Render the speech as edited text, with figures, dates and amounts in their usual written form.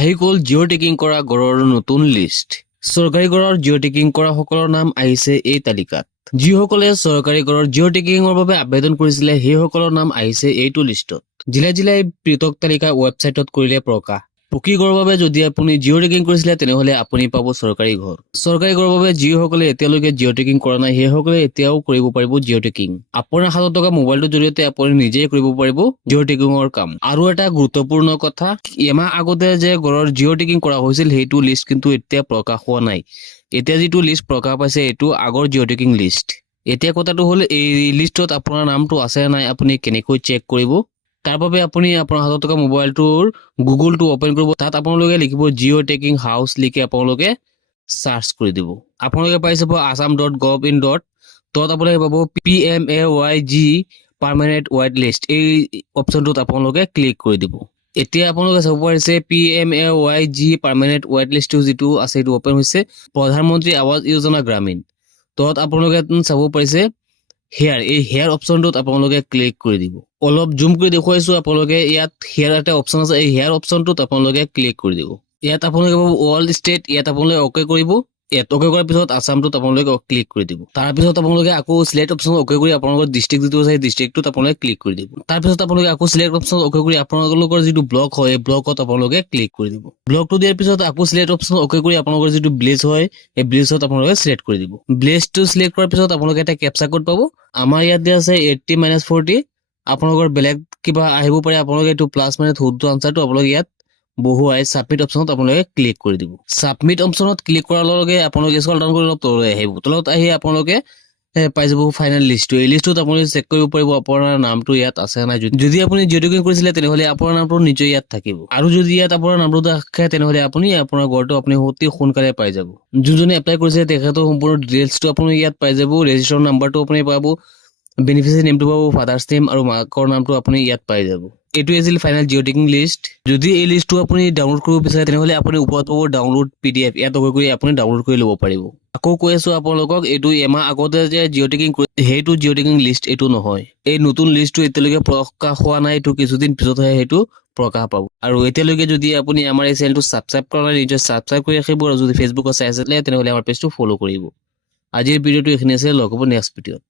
আহি গ'ল জিঅ' টেকিং কৰা গড়ৰ নতুন লিষ্ট। চৰকাৰী গড়ৰ জিঅ' টেকিং কৰা সকলৰ নাম আহিছে এই তালিকাত। যিসকলে চৰকাৰী গড়ৰ জিঅ' টেকিংৰ বাবে আবেদন কৰিছিলে সেইসকলৰ নাম আহিছে এইটো লিষ্টত। জিলাই জিলাই পৃথক তালিকা ৱেবছাইটত কৰিলে প্ৰকাশ। পকী গড়ৰ বাবে যদি আপুনি জিঅ' টেকিং কৰিছিলে তেনেহ'লে আপুনি পাব চৰকাৰী ঘৰ। চৰকাৰী গড়ৰ বাবে যিসকলে এতিয়ালৈকে জিঅ' টেকিং কৰা নাই সেইসকলে এতিয়াও কৰিব পাৰিব জিঅ' টেকিং। আপোনাৰ হাতত থকা মোবাইলটোৰ জৰিয়তে আপুনি নিজেই কৰিব পাৰিব জিঅ' টেকিঙৰ কাম। আৰু এটা গুৰুত্বপূৰ্ণ কথা, এমাহ আগতে যে গড়ৰ জিঅ' টেকিং কৰা হৈছিল সেইটো লিষ্ট কিন্তু এতিয়া প্ৰকাশ হোৱা নাই। এতিয়া যিটো লিষ্ট প্ৰকাশ পাইছে এইটো আগৰ জিঅ' টেকিং লিষ্ট। এতিয়া কথাটো হ'ল এই লিষ্টত আপোনাৰ নামটো আছে নাই আপুনি কেনেকৈ চেক কৰিব? তাৰ বাবে আপুনি আপোনাৰ হাতত থকা মোবাইলটোৰ গুগলটো অপেন কৰিব। তাত আপোনালোকে লিখিব জিঅ' টেকিং হাউচ লিখি আপোনালোকে চাৰ্চ কৰি দিব। আপোনালোকে পাই যাব assam.gov.in. তাত আপোনালোকে পাব PMAYG পাৰ্মানেণ্ট ৱাইট লিষ্ট। এই অপশ্যনটোত আপোনালোকে ক্লিক কৰি দিব। এতিয়া আপোনালোকে চাব পাৰিছে PMAYG পাৰ্মানেণ্ট ৱাইট লিষ্টটো যিটো আছে সেইটো অপেন হৈছে প্ৰধানমন্ত্ৰী আৱাস যোজনা গ্ৰামীণ। তাত আপোনালোকে চাব পাৰিছে এই হেয়াৰ অপশ্যনটোত আপোনালোকে ক্লিক কৰি দিব। অলপ জুম কৰি দেখুৱাইছো আপোনালোকে ইয়াত হেয়াৰ এটা অপশ্যন আছে, এই হেয়াৰ অপশ্যনটোত আপোনালোকে ক্লিক কৰি দিব। ইয়াত আপোনালোকে পাব অল ষ্টেট, ইয়াত আপোনালোকে অ'কে কৰিব। ইয়াত অ'কে কৰাৰ পিছত আছামটোত আপোনালোকে ক্লিক কৰি দিব। তাৰপিছত আপোনালোকে আকৌ চিলেক্ট অপশ্যন অ'কে কৰি আপোনালোকৰ ডিষ্ট্ৰিক্ট যিটো আছে সেই ডিষ্ট্ৰিক্টটোত আপোনালোকে ক্লিক কৰি দিব। তাৰপিছত আপোনালোকে আকৌ চিলেক্ট অপশ্যন অ'কে কৰি আপোনালোকৰ যিটো ব্লক হয় এই ব্লকত আপোনালোকে ক্লিক কৰি দিব। ব্লকটো দিয়াৰ পিছত আকৌ চিলেক্ট অপশ্যন অ'কে কৰি আপোনালোকৰ যিটো ভিলেজ হয় এই ভিলেজত আপোনালোকে চিলেক্ট কৰি দিব। ভিলেজটো চিলেক্ট কৰাৰ পিছত আপোনালোকে এটা কেপচা কোড পাব। আমাৰ ইয়াত দিয়া আছে 80-40। আপোনালোকৰ বেলেগ কিবা আহিব পাৰে, আপোনালোকে এইটো প্লাছ মানে শুদ্ধ আনচাৰটো আপোনালোকে ইয়াত বহুৱাই ছাবমিট অপশ্যনত আপোনালোকে ক্লিক কৰি দিব। ছাবমিট অপশ্যনত ক্লিক কৰাৰ লগে লগে আপোনালোকে স্ক্ৰল ডাউন কৰি অলপ তললৈ আহিব। তলত আহি আপোনালোকে পাই যাব ফাইনেল লিষ্টটো। এই লিষ্টটোত আপুনি চেক কৰিব পাৰিব আপোনাৰ নামটো ইয়াত আছে নাই। যদি আপুনি জিঅ' টেকিং কৰিছিলে তেনেহ'লে আপোনাৰ নামটো নিশ্চয় ইয়াত থাকিব। আৰু যদি ইয়াত আপোনাৰ নামটো থাকে তেনেহ'লে আপুনি আপোনাৰ গড়টো আপুনি অতি সোনকালে পাই যাব। যোনজনে এপ্লাই কৰিছে তেখেতৰ সম্পূৰ্ণ ডিটেইলছটো আপুনি ইয়াত পাই যাব। ৰেজিষ্ট্ৰেশ্যন নাম্বাৰটো আপুনি পাব, বেনিফিচিয়াৰী নেমটো পাব, ফাদাৰ্ছ নেম আৰু মাকৰ নামটো আপুনি ইয়াত পাই যাব। এইটো আছিল ফাইনেল জিঅ' টেকিং লিষ্ট। যদি এই লিষ্টটো আপুনি ডাউনলোড কৰিব বিচাৰে তেনেহ'লে আপুনি ওপৰত পাব ডাউনলোড PDF, ইয়াত অ'কে কৰি আপুনি ডাউনলোড কৰি ল'ব পাৰিব। আকৌ কৈ আছো আপোনালোকক, এইটো এমাহ আগতে যে জিঅ' টেকিং সেইটো জিঅ' টেকিং লিষ্ট এইটো নহয়। এই নতুন লিষ্টটো এতিয়ালৈকে প্ৰকাশ হোৱা নাই, এইটো কিছুদিন পিছতহে সেইটো প্ৰকাশ পাব। আৰু এতিয়ালৈকে যদি আপুনি আমাৰ এই চেনেলটো ছাবস্ক্ৰাইব কৰা নাই নিশ্চয় ছাবস্ক্ৰাইব কৰি ৰাখিব। আৰু যদি ফেচবুকত চাই আছিলে তেনেহ'লে আমাৰ পেজটো ফ'ল' কৰিব। আজিৰ ভিডিঅ'টো এইখিনি আছে, লগ হ'ব নেক্সট ভিডিঅ'ত।